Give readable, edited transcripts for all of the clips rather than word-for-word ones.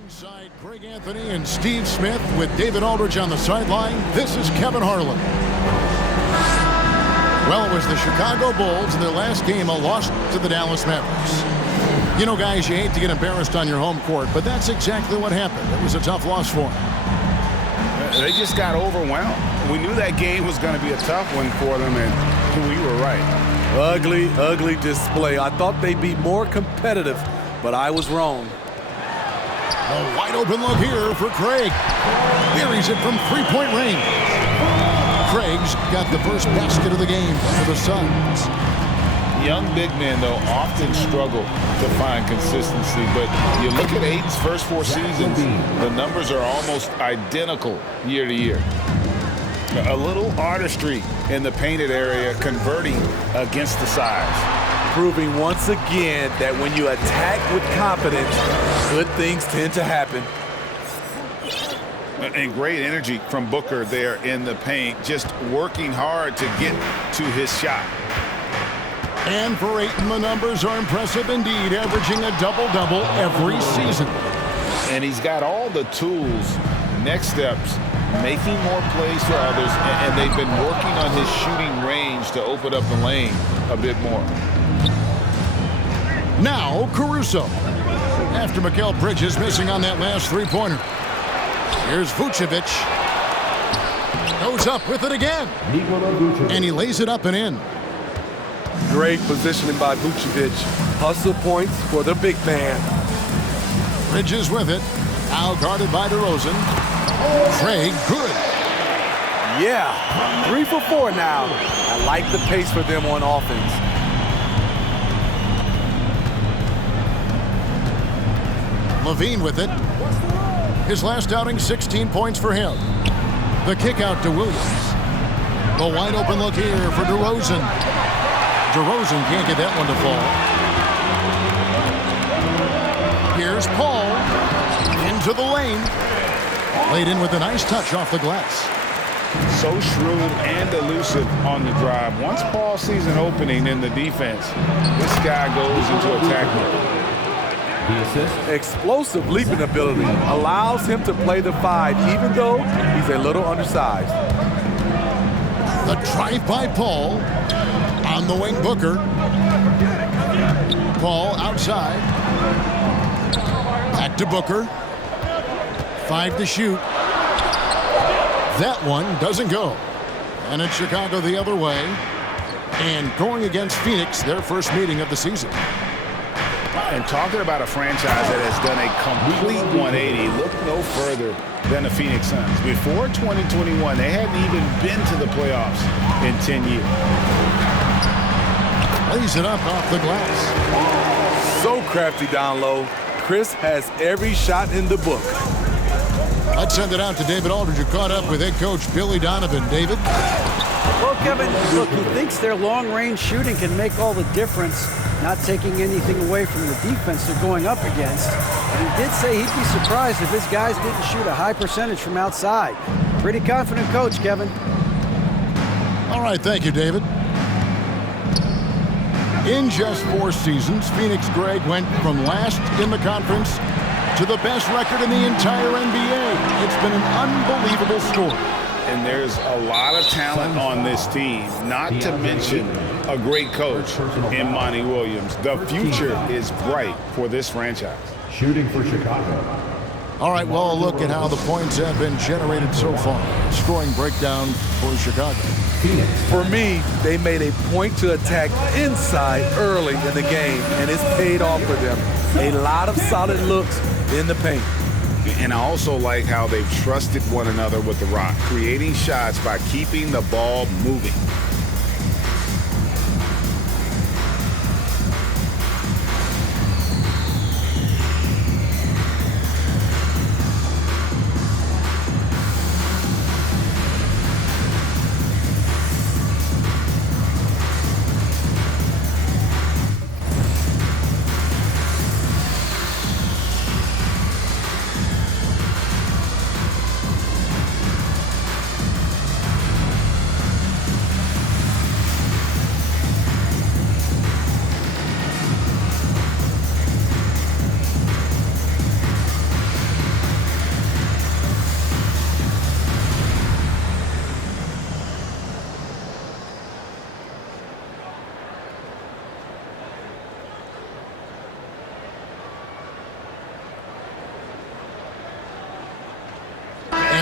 Alongside Greg Anthony and Steve Smith with David Aldridge on the sideline, this is Kevin Harlan. Well, it was the Chicago Bulls in their last game, a loss to the Dallas Mavericks. You know, guys, you hate to get embarrassed on your home court, but that's exactly what happened. It was a tough loss for them. They just got overwhelmed. We knew that game was going to be a tough one for them, and we were right. Ugly, ugly display. I thought they'd be more competitive, but I was wrong. A wide open look here for Craig. Buries it from three-point range. Craig's got the first basket of the game for the Suns. Young big men, though, often struggle to find consistency. But you look at Ayton's first 4 seasons, the numbers are almost identical year to year. A little artistry in the painted area, converting against the size. Proving once again that when you attack with confidence, good things tend to happen. And great energy from Booker there in the paint, just working hard to get to his shot. And for Ayton, the numbers are impressive indeed, averaging a double-double every season. And he's got all the tools, next steps, making more plays for others, and they've been working on his shooting range to open up the lane a bit more. Now Caruso. After Mikal Bridges missing on that last three-pointer. Here's Vucevic. Goes up with it again. And he lays it up and in. Great positioning by Vucevic. Hustle points for the big man. Bridges with it. Now guarded by DeRozan. Craig, good. Yeah, 3 for 4 now. I like the pace for them on offense. Levine with it. His last outing, 16 points for him. The kick out to Williams. The wide open look here for DeRozan. DeRozan can't get that one to fall. Here's Paul. Into the lane. Laid in with a nice touch off the glass. So shrewd and elusive on the drive. Once Paul sees an opening in the defense, this guy goes into attack mode. Explosive leaping ability allows him to play the 5 even though he's a little undersized. The drive by Paul. On the wing, Booker. Paul outside. Back to Booker. 5 to shoot. That one doesn't go. And it's Chicago the other way. And going against Phoenix, their first meeting of the season. And talking about a franchise that has done a complete 180, look no further than the Phoenix Suns. Before 2021, they hadn't even been to the playoffs in 10 years. Lays it up off the glass. So crafty down low. Chris has every shot in the book. Let's send it out to David Aldridge, who caught up with head coach Billy Donovan. David? Well, Kevin, look, he thinks their long-range shooting can make all the difference, not taking anything away from the defense they're going up against. And he did say he'd be surprised if his guys didn't shoot a high percentage from outside. Pretty confident coach, Kevin. All right, thank you, David. In just 4 seasons, Phoenix, Greg, went from last in the conference to the best record in the entire NBA. It's been an unbelievable story. And there's a lot of talent on this team, not to mention a great coach in Monty Williams. The future is bright for this franchise. Shooting for Chicago. All right, well, look at how the points have been generated so far. Scoring breakdown for Chicago. For me, they made a point to attack inside early in the game, and it's paid off for them. A lot of solid looks in the paint. And I also like how they've trusted one another with the rock, creating shots by keeping the ball moving.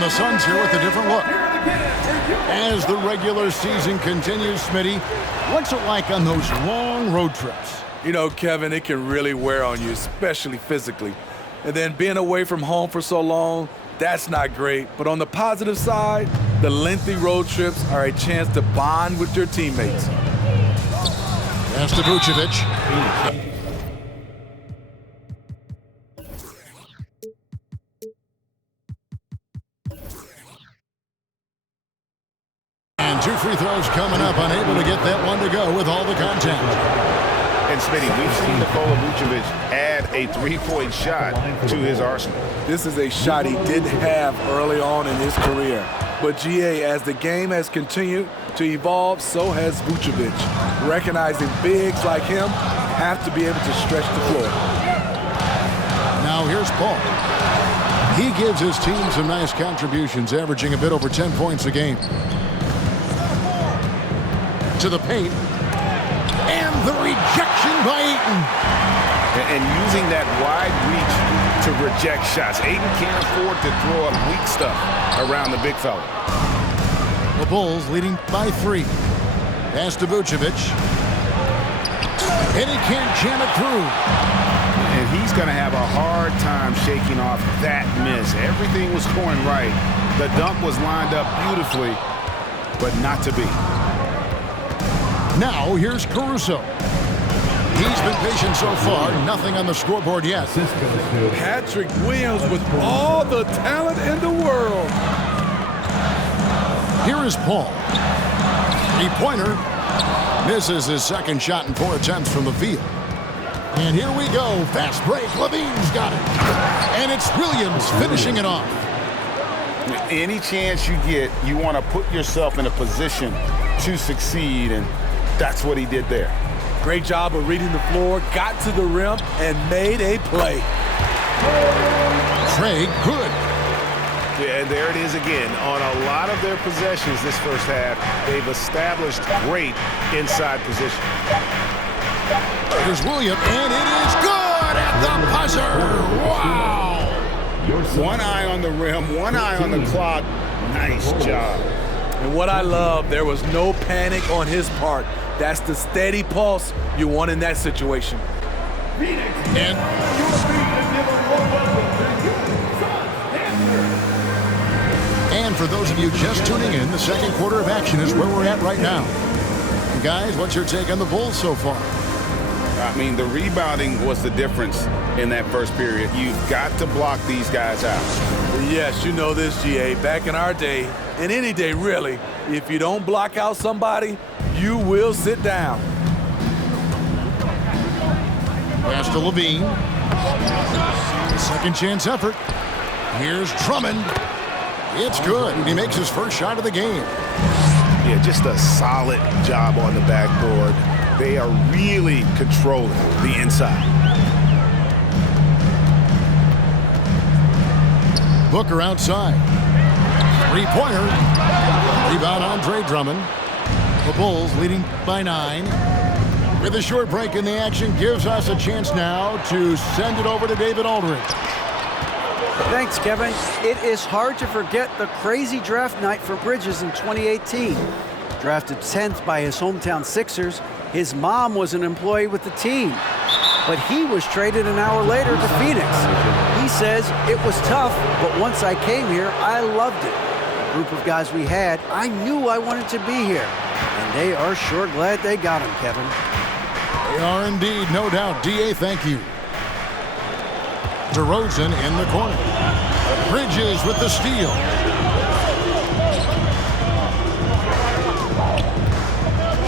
And the Suns here with a different look. As the regular season continues, Smitty, what's it like on those long road trips? You know, Kevin, it can really wear on you, especially physically. And then being away from home for so long, that's not great. But on the positive side, the lengthy road trips are a chance to bond with your teammates. Pass to Vucevic. And 2 free throws coming up, unable to get that one to go with all the contact. And Smitty, we've seen Nikola Vucevic add a three-point shot to his arsenal. This is a shot he didn't have early on in his career. But GA, as the game has continued to evolve, so has Vucevic. Recognizing bigs like him have to be able to stretch the floor. Now here's Paul. He gives his team some nice contributions, averaging a bit over 10 points a game. To the paint. And the rejection by Ayton. And using that wide reach to reject shots. Ayton can't afford to throw up weak stuff around the big fella. The Bulls leading by 3. Pass to Vucevic. And he can't jam it through. And he's going to have a hard time shaking off that miss. Everything was going right. The dunk was lined up beautifully, but not to be. Now here's Caruso. He's been patient so far. Nothing on the scoreboard yet. Patrick Williams with all the talent in the world. Here is Paul. 3-pointer. Misses his second shot in 4 attempts from the field. And here we go. Fast break. Levine's got it. And it's Williams finishing it off. Any chance you get, you want to put yourself in a position to succeed, and that's what he did there. Great job of reading the floor, got to the rim, and made a play. Craig Good. Yeah, and there it is again. On a lot of their possessions this first half, they've established great inside position. Here's Williams, and it is good at the buzzer. Wow! One eye on the rim, one eye on the clock. Nice job. And what I love, there was no panic on his part. That's the steady pulse you want in that situation. And for those of you just tuning in, the second quarter of action is where we're at right now. And guys, what's your take on the Bulls so far? I mean, the rebounding was the difference in that first period. You've got to block these guys out. Yes, you know this, GA. Back in our day, and any day really, if you don't block out somebody, you will sit down. Pass to Levine. Second chance effort. Here's Drummond. It's good. He makes his first shot of the game. Yeah, just a solid job on the backboard. They are really controlling the inside. Booker outside. 3-pointer. Rebound Andre Drummond. The Bulls leading by 9. With a short break in the action, gives us a chance now to send it over to David Aldridge. Thanks, Kevin. It is hard to forget the crazy draft night for Bridges in 2018. Drafted 10th by his hometown Sixers, his mom was an employee with the team. But he was traded an hour later to Phoenix. He says, it was tough, but once I came here, I loved it. The group of guys we had, I knew I wanted to be here. And they are sure glad they got him, Kevin. They are indeed, no doubt. D.A., thank you. DeRozan in the corner. Bridges with the steal.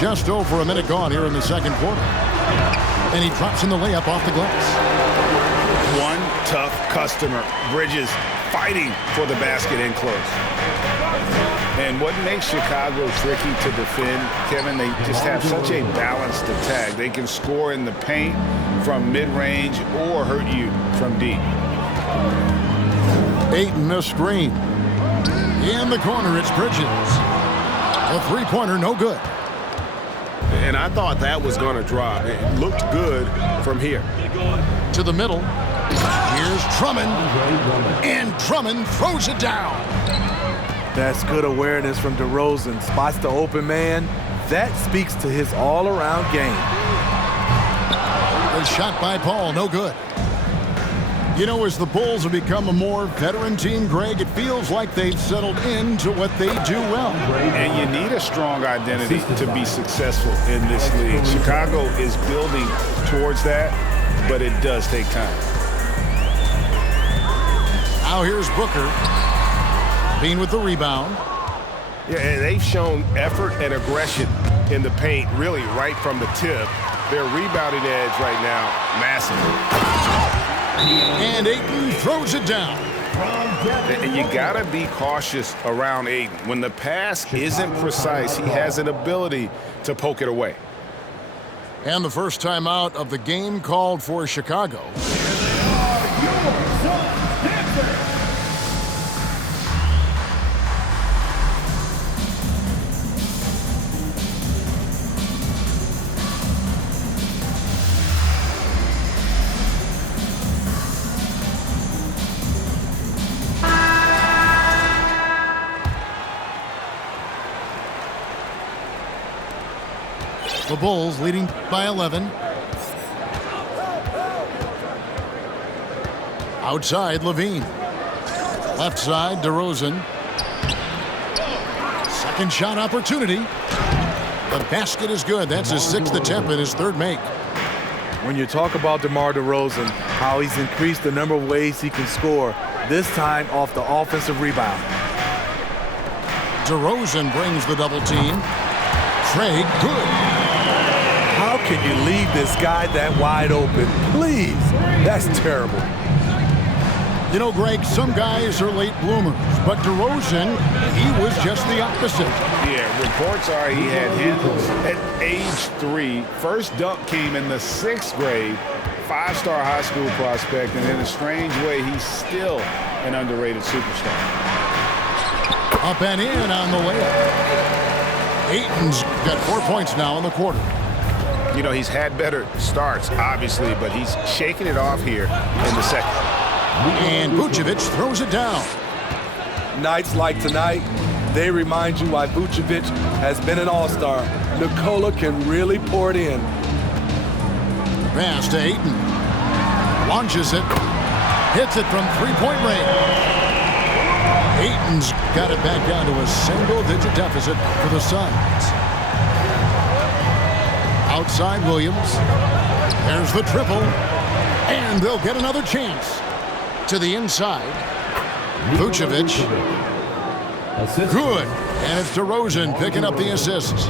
Just over a minute gone here in the second quarter. And he drops in the layup off the glass. One tough customer. Bridges fighting for the basket and close. And what makes Chicago tricky to defend, Kevin, they just have such a balanced attack. They can score in the paint from mid-range or hurt you from deep. Ayton a screen. In the corner, it's Bridges. A 3-pointer, no good. And I thought that was going to drop. It looked good from here. To the middle. Here's Drummond, and Drummond throws it down. That's good awareness from DeRozan. Spots the open man. That speaks to his all-around game. A shot by Paul, no good. You know, as the Bulls have become a more veteran team, Greg, it feels like they've settled into what they do well. And you need a strong identity to be successful in this league. Chicago is building towards that, but it does take time. Now here's Booker. Bean with the rebound. Yeah, and they've shown effort and aggression in the paint, really right from the tip. Their rebounding edge right now, massive. And Ayton throws it down. And you got to be cautious around Ayton. When the pass isn't precise, he has an ability to poke it away. And the first timeout of the game called for Chicago. The Bulls leading by 11. Outside, Levine. Left side, DeRozan. Second shot opportunity. The basket is good. That's his 6th attempt and his 3rd make. When you talk about DeMar DeRozan, how he's increased the number of ways he can score, this time off the offensive rebound. DeRozan brings the double team. Craig, good. How can you leave this guy that wide open? Please, that's terrible. You know, Greg, some guys are late bloomers, but DeRozan, he was just the opposite. Yeah, reports are he had handles at age 3. First dunk came in the 6th grade. 5-star high school prospect, and in a strange way, he's still an underrated superstar. Up and in on the layup. Ayton's got 4 points now in the quarter. You know, he's had better starts, obviously, but he's shaking it off here in the second. And Vucevic throws it down. Nights like tonight, they remind you why Vucevic has been an all-star. Nikola can really pour it in. Pass to Ayton. Launches it. Hits it from three-point range. Ayton's got it back down to a single-digit deficit for the Suns. Outside Williams. There's the triple. And they'll get another chance. To the inside. Vucevic. Good. And it's DeRozan picking up the assists.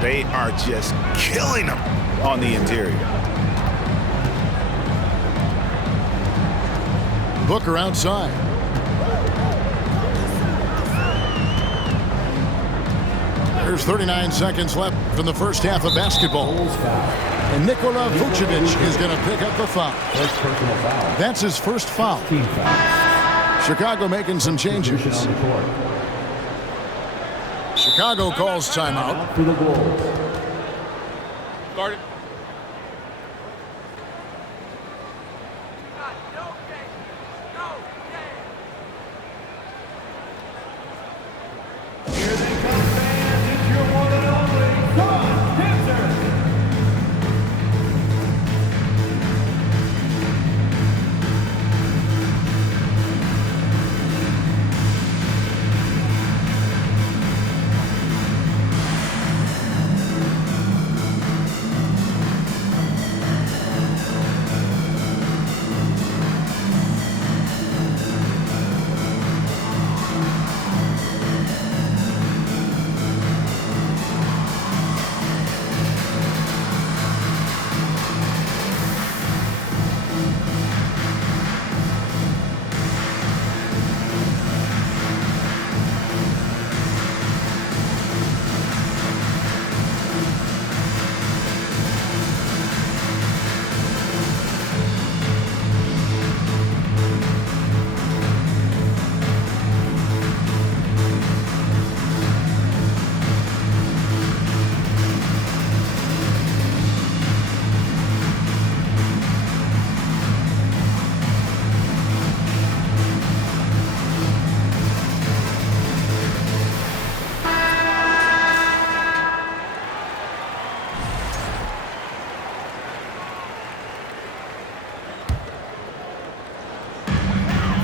They are just killing them on the interior. Booker outside. There's 39 seconds left from the first half of basketball. And Nikola Vucevic is going to pick up the foul. That's his first foul. Chicago making some changes. Chicago calls timeout. For the Bulls. Guarded. Here they come, fans. It's your one and only John Tensor.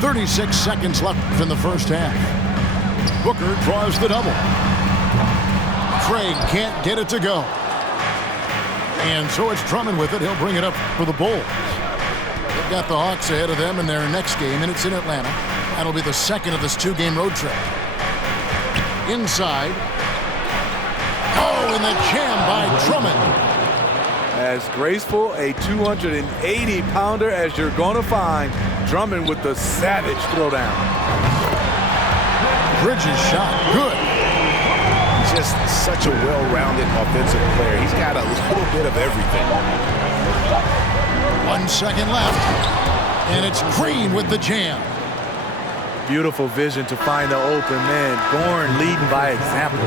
36 seconds left in the first half. Booker draws the double. Craig can't get it to go. And so it's Drummond with it. He'll bring it up for the Bulls. They've got the Hawks ahead of them in their next game, and it's in Atlanta. That'll be the second of this two-game road trip. Inside. Oh, and the jam by Drummond. As graceful a 280-pounder as you're going to find. Drummond with the savage throwdown. Bridges shot. Good. Just such a well-rounded offensive player. He's got a little bit of everything. 1 second left. And it's Green with the jam. Beautiful vision to find the open man. Gorn leading by example.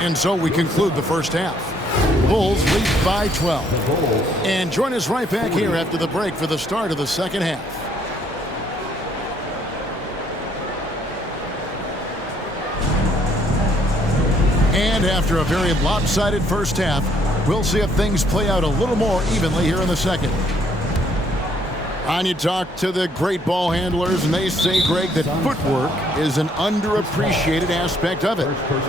And so we conclude the first half. Bulls lead by 12. And join us right back here after the break for the start of the second half. And after a very lopsided first half, we'll see if things play out a little more evenly here in the second. And you talk to the great ball handlers, and they say, Greg, that footwork is an underappreciated aspect of it.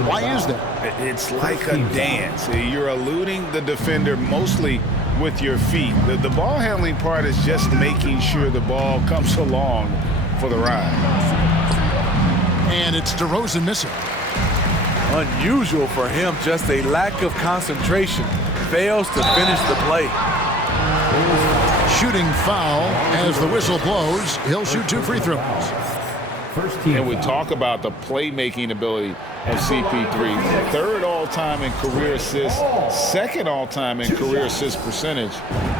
Why is that? It's like a dance. You're eluding the defender mostly with your feet. The ball handling part is just making sure the ball comes along for the ride. And it's DeRozan missing. Unusual for him, just a lack of concentration. Fails to finish the play. Shooting foul as the whistle blows. He'll shoot 2 free throws. And we talk about the playmaking ability of CP3. Third all-time in career assists, second all-time in career assist percentage,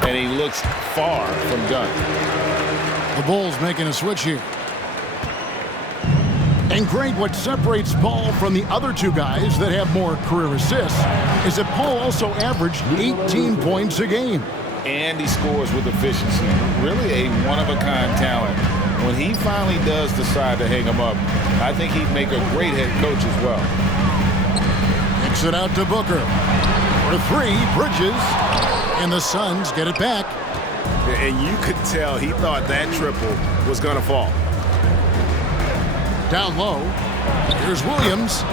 and he looks far from done. The Bulls making a switch here. And Greg, what separates Paul from the other two guys that have more career assists is that Paul also averaged 18 points a game. And he scores with efficiency. Really a one-of-a-kind talent. When he finally does decide to hang him up, I think he'd make a great head coach as well. Kicks it out to Booker. For 3, Bridges. And the Suns get it back. And you could tell he thought that triple was going to fall. Down low. Here's Williams.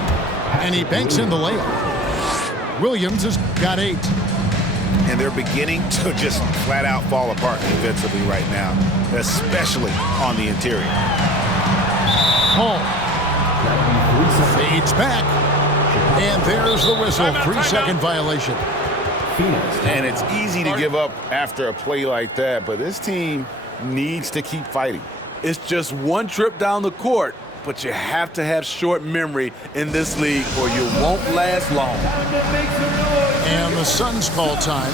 And he banks in the layup. Williams has got 8. And they're beginning to just flat out fall apart defensively right now, especially on the interior. Hall fades back. And there's the whistle. 3-second violation. And it's easy to give up after a play like that, but this team needs to keep fighting. It's just one trip down the court, but you have to have short memory in this league or you won't last long. And the Suns call time.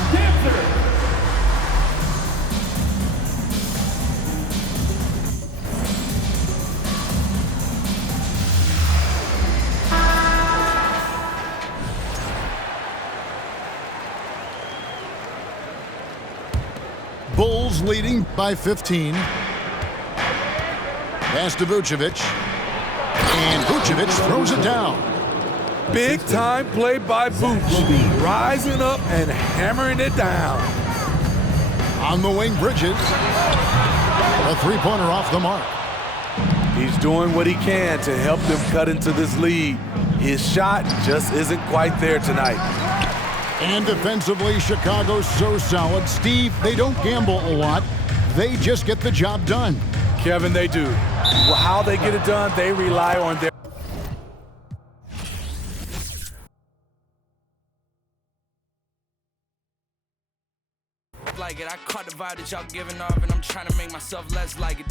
Bulls leading by 15. Pass to Vucevic. And Vucevic throws it down. Big time play by Vooch. Rising up and hammering it down. On the wing, Bridges. A three-pointer off the mark. He's doing what he can to help them cut into this lead. His shot just isn't quite there tonight. And defensively, Chicago's so solid. Steve, they don't gamble a lot. They just get the job done. Kevin, they do. Well, how they get it done, they rely on their like it. I caught the vibe that y'all giving off, and I'm trying to make myself less like it.